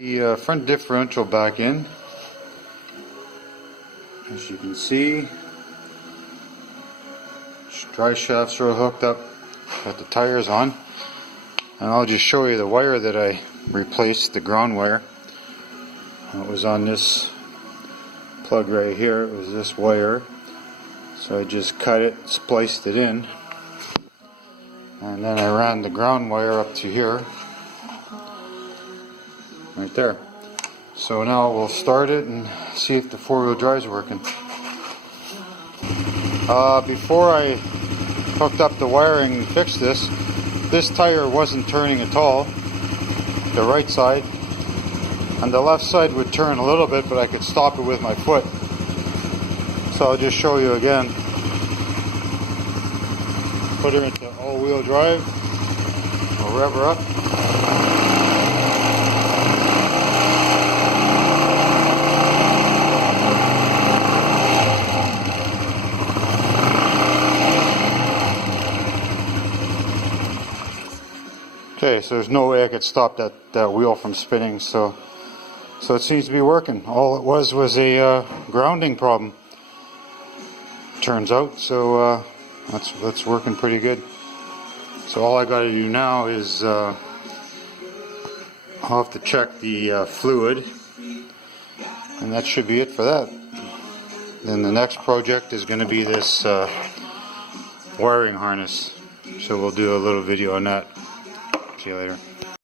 The front differential back in, as you can see. Dry shafts are hooked up, got the tires on, and I'll just show you the wire that I replaced, the ground wire. It was on this plug right here. It was this wire, so I just cut it, spliced it in, and then I ran the ground wire up to here, right there. So now we'll start it and see if the four-wheel drive is working. Before I hooked up the wiring and fixed this tire wasn't turning at all, the right side, and the left side would turn a little bit, but I could stop it with my foot. So I'll just show you again. Put her into all-wheel drive, we'll rev her up. Okay, so there's no way I could stop that wheel from spinning, so it seems to be working. All it was a grounding problem, turns out. So that's working pretty good. So all I got to do now is I'll have to check the fluid, and that should be it for that. Then the next project is going to be this wiring harness. So we'll do a little video on that. See you later.